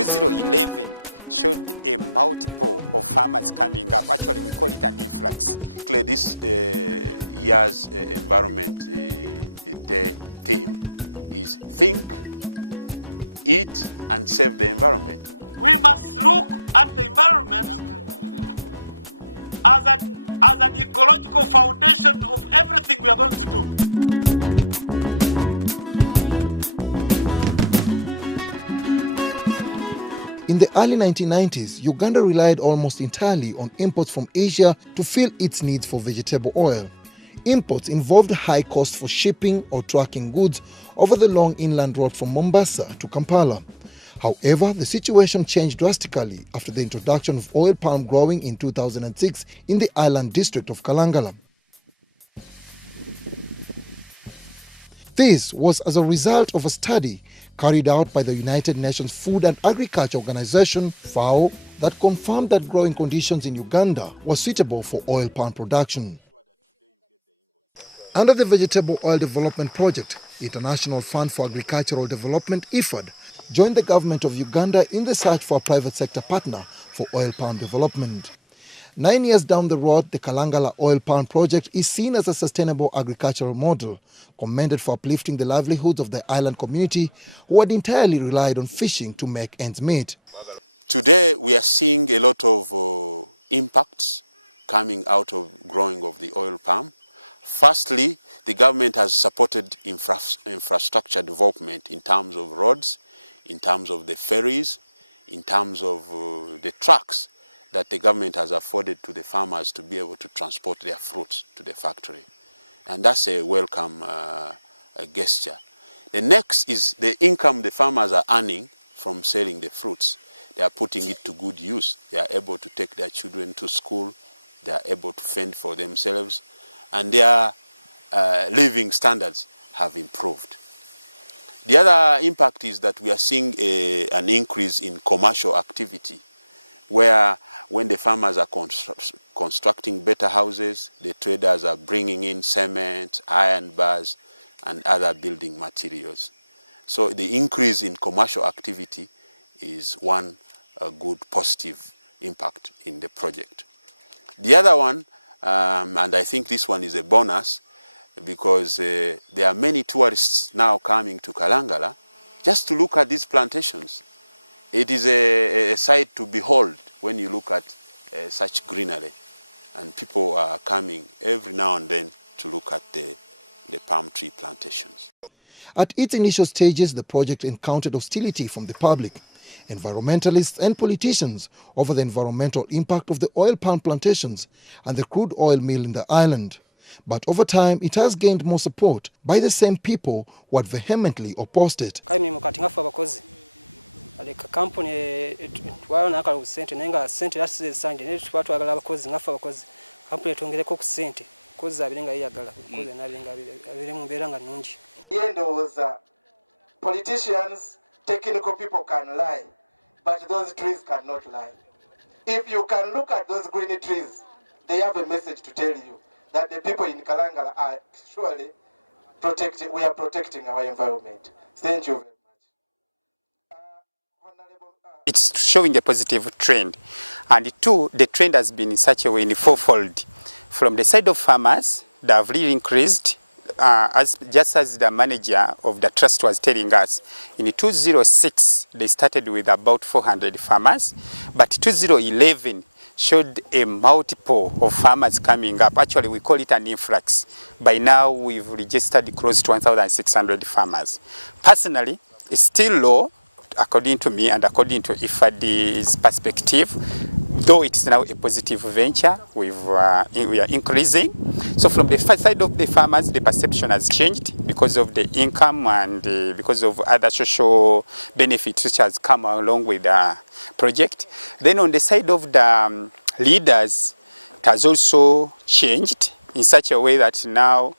2011 showed a multiple of farmers coming up. Actually, we call it an influx. This year's Environment Day theme is Think, Eat and Save the Environment. We must look at the environment as an ecological foundation of everything we are going to do. In the early 1990s, Uganda relied almost entirely on imports from Asia to fill its needs for vegetable oil. Imports involved high costs for shipping or trucking goods over the long inland road from Mombasa to Kampala. However, the situation changed drastically after the introduction of oil palm growing in 2006 in the island district of Kalangala. This was as a result of a study carried out by the United Nations Food and Agriculture Organization, FAO, that confirmed that growing conditions in Uganda were suitable for oil palm production. Under the Vegetable Oil Development Project, International Fund for Agricultural Development, IFAD, joined the government of Uganda in the search for a private sector partner for oil palm development. 9 years down the road, the Kalangala oil palm project is seen as a sustainable agricultural model, commended for uplifting the livelihoods of the island community who had entirely relied on fishing to make ends meet. Today we are seeing a lot of impacts coming out of growing of the oil palm. Firstly, the government has supported infrastructure development in terms of roads, in terms of the ferries, in terms of the trucks that the government has afforded to the farmers to be able to transport their fruits to the factory. And that's a welcome gesture. The next is the income the farmers are earning from selling the fruits. They are putting it to good use. They are able to take their children to school. They are able to fend for themselves. And their living standards have improved. The other impact is that we are seeing an increase in commercial activity, where when the farmers are constructing better houses, the traders are bringing in cement, iron bars, and other building materials. So the increase in commercial activity is one good positive impact in the project. The other one, and I think this one is a bonus, because there are many tourists now coming to Kalangala just to look at these plantations. It is a sight to behold when you look at such greenery, and people are coming every now and then to look at the palm tree plantations. At its initial stages, the project encountered hostility from the public, environmentalists and politicians over the environmental impact of the oil palm plantations and the crude oil mill in the island. But over time, it has gained more support by the same people who had vehemently opposed it. Politicians, technical people can lie, but those trees cannot lie. If you can look at those green trees, they have a message to tell you that the people in Kalangala are surely protecting, we are protecting our environment. Thank you very much. It's showing a positive trend. And two, the trend has been in such a way in fourfold. From the side of farmers, they have really increased, just as the manager of the trust was telling us. In 2006, they started with about 400 farmers, but 2011 showed a multiple of farmers coming up. Actually, we call it an influx. By now, we've registered close to 1,600 farmers. Personally, it's still low, according to me and according to IFAD's perspective, though it's now a positive venture. We are increasing. So from the side of the farmers, the perception has changed because of the income and because of other social benefits which has come along with the project. Then on the side of the leaders, it has also changed in such a way that now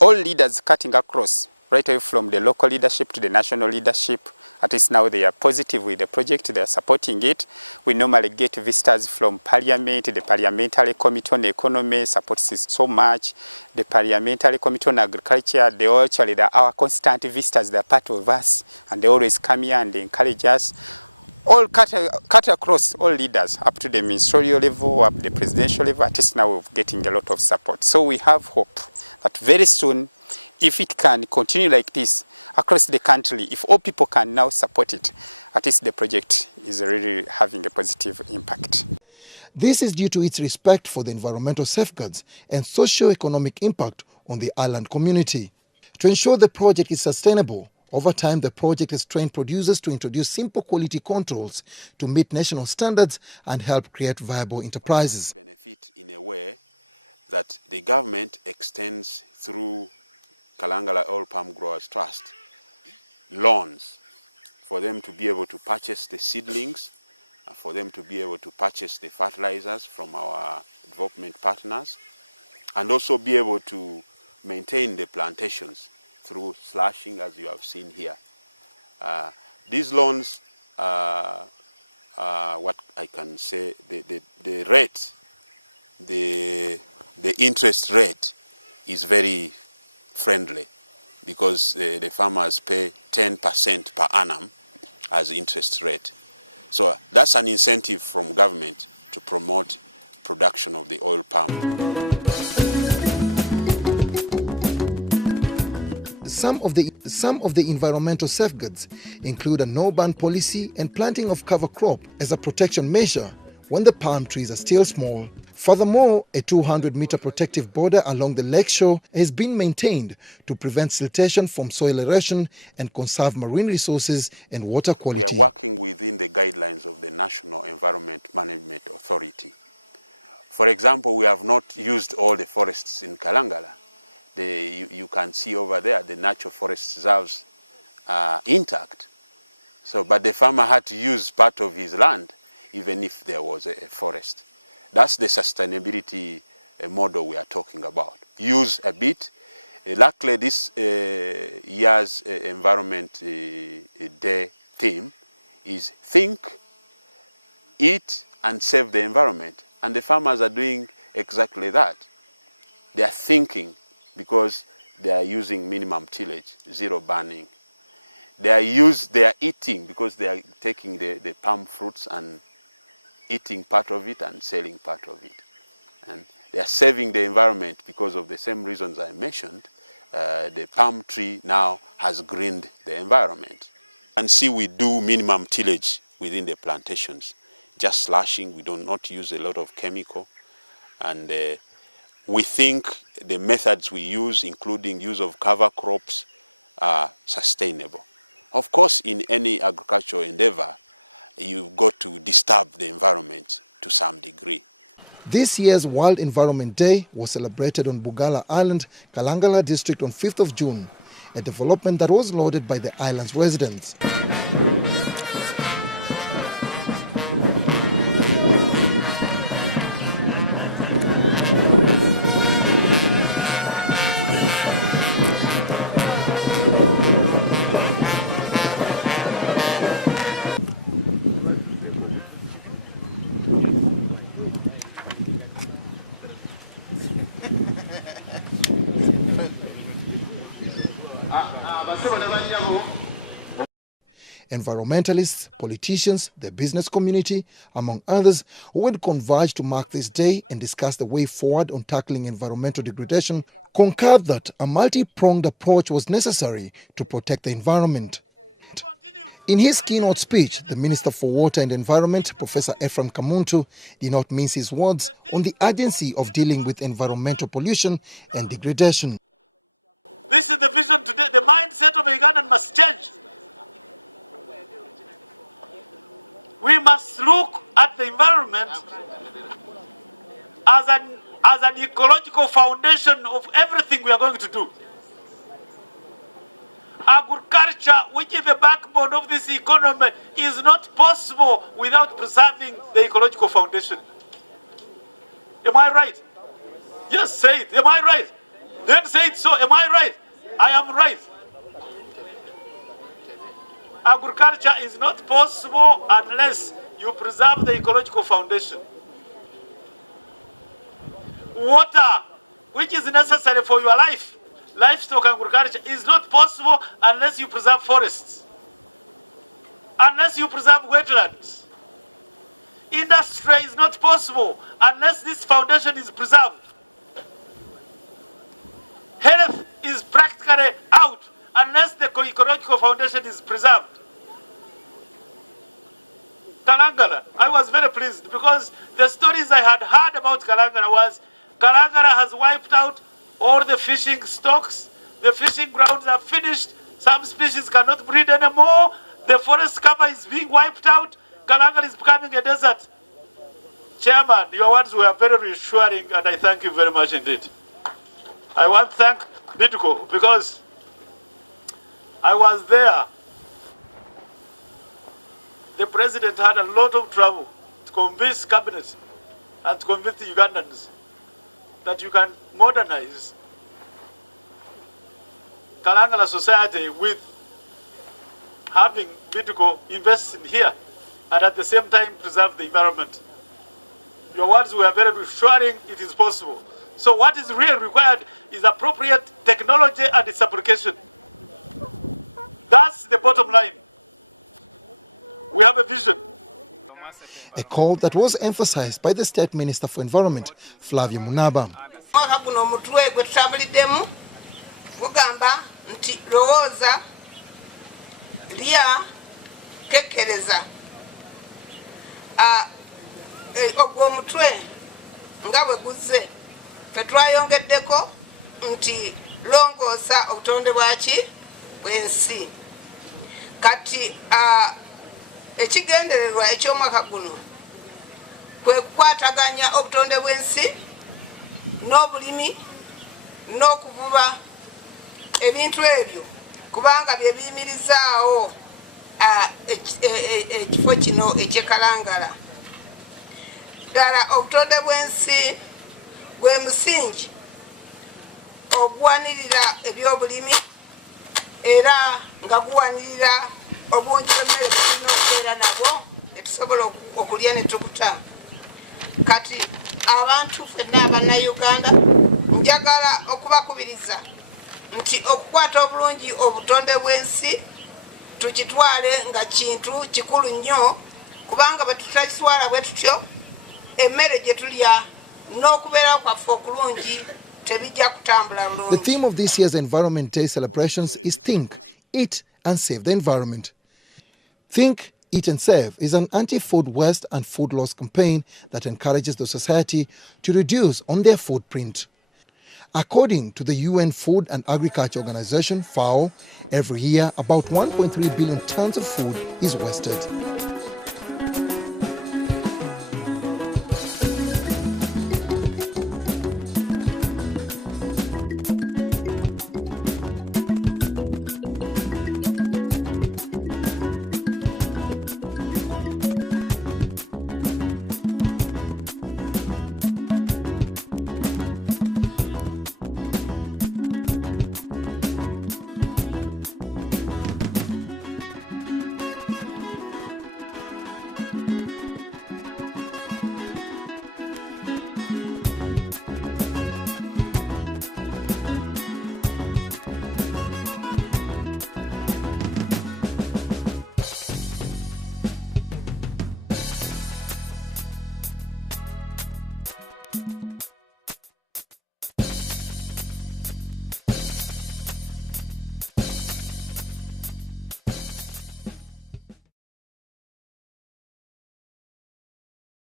all leaders cutting across, right away from the local leadership to the national leadership, at least now they are positive with the project, they are supporting it. We normally get visitors from Parliament, the Parliamentary Committee on Economy supports it so much. The Parliamentary Committee on Agriculture, they are our constant visitors, they are part of us, and they always come here and they encourage us. all cut across all leaders up to the ministerial level, up the presidential level. At least now we're getting a lot of support. So we have hope that very soon, if it can continue like this across the country, if all people can now support it, at least the project is really having a positive impact. This is due to its respect for the environmental safeguards and socio-economic impact on the island community. To ensure the project is sustainable, over time the project has trained producers to introduce simple quality controls to meet national standards and help create viable enterprises. Benefit in a way that the government extends through Kalangala Oil Palm Growers Trust loans for them to be able to purchase the seedlings, for them to be able to purchase the fertilizers from our development partners, and also be able to maintain the plantations through slashing, as you have seen here. These loans, what I can say, the rate, the interest rate is very friendly, because the farmers pay 10% per annum as interest rate. So that's an incentive from government to promote production of the oil palm. Some of the environmental safeguards include a no-ban policy and planting of cover crop as a protection measure when the palm trees are still small. Furthermore, a 200-meter protective border along the lakeshore has been maintained to prevent siltation from soil erosion and conserve marine resources and water quality. We are working within the guidelines of the National Environment Management Authority. For example, we have not used all the forests in Kalangala. You can see over there the natural forest reserves are intact. But the farmer had to use part of his land even if there was a forest. That's the sustainability model we are talking about. Use a bit. Luckily, this year's Environment Day theme is think, eat, and save the environment. And the farmers are doing exactly that. They are thinking because they are using minimum tillage, zero burning. They are eating because they are taking the palm fruits and eating part of it and selling part of it. And they are saving the environment because of the same reasons I mentioned. The palm tree now has greened the environment. And see, we do minimum tillage within the plantations, just slashing. We do not use a lot of chemical. And we think the methods we use, including use of cover crops, are sustainable. Of course, in any agricultural endeavor, you've got to disturb the environment to some degree. This year's World Environment Day was celebrated on Bugala Island, Kalangala district on 5th of June, a development that was lauded by the island's residents. Environmentalists, politicians, the business community, among others, who would converge to mark this day and discuss the way forward on tackling environmental degradation, concurred that a multi-pronged approach was necessary to protect the environment. In his keynote speech, the Minister for Water and Environment, Professor Ephraim Kamuntu, did not mince his words on the urgency of dealing with environmental pollution and degradation. This is the vision today. The mindset of a Ugandan must change. We must look at the environment as an ecological foundation of everything we are going to do. Agriculture, which is the backbone of this economy, is not possible without preserving the ecological foundation. Am I right? Yes, say it. Am I right? Then say it so. Am I right? I am right. Agriculture is not possible unless you preserve the ecological foundation. Water, which is necessary for your life, livestock agriculture, is not possible unless you preserve forests. unless you preserve wetlands. Industry is not possible unless this foundation is preserved. Health is practically out unless the ecological foundation is preserved. Kalangala, I was very pleased because the stories I had heard about Kalangala was Kalangala has wiped out all the fishing stocks, the fishing grounds are finished, some species cannot breed anymore, the forest cover is being wiped out, Kalangala is becoming a desert. Chairman, your words were very reassuring and I thank you very much indeed. I want to thank Bidco because I was there. The president had a lot of trouble to convince cabinet and to convince the Ugandans that you can modernize Kalangala society with having Bidco invest in here and at the same time preserve the environment. Your words were very reassuring, it is possible. So what is really required is appropriate technology and its application. That's the bottom line. We have a vision. A call that was emphasized by the State Minister for Environment, Flavia Munaba. Mwaka guno mutwe gwe tutambulidemu gugamba nti lowooza lya kekereza ogwo omutwe nga bwe guzze fe twayongeddeko nti longoosa obutonde bwaki bw'ensi kati ekigendererwa eky'omwaka guno kwe kukwataganya obutonde bw'ensi n'obulimi n'okuvuba ebintu ebyo kubanga bye biyimirizaawo ekifo kino eky'ekalangala ddala obutonde bw'ensi gwe musingi ogwanirira ebyobulimi era nga guwanirira obungi bw'emmere bulina okubeera nabwo netusobola okulya ne tukuta kati abantu ffenna abannayuganda njagala okubakubiriza nti okukwata obulungi obutonde bw'ensi tukitwale nga kintu kikulu nnyo kubanga bwe tutakitwala bwe tutyo emmere gye tulya n'okubeera kwaffe okulungi tebijja kutambula bulungi. The theme of this year's Environment Day celebrations is Think, Eat and Save the Environment. Think, Eat and Save is an anti-food waste and food loss campaign that encourages the society to reduce on their footprint. According to the UN Food and Agriculture Organization, FAO, every year about 1.3 billion tons of food is wasted.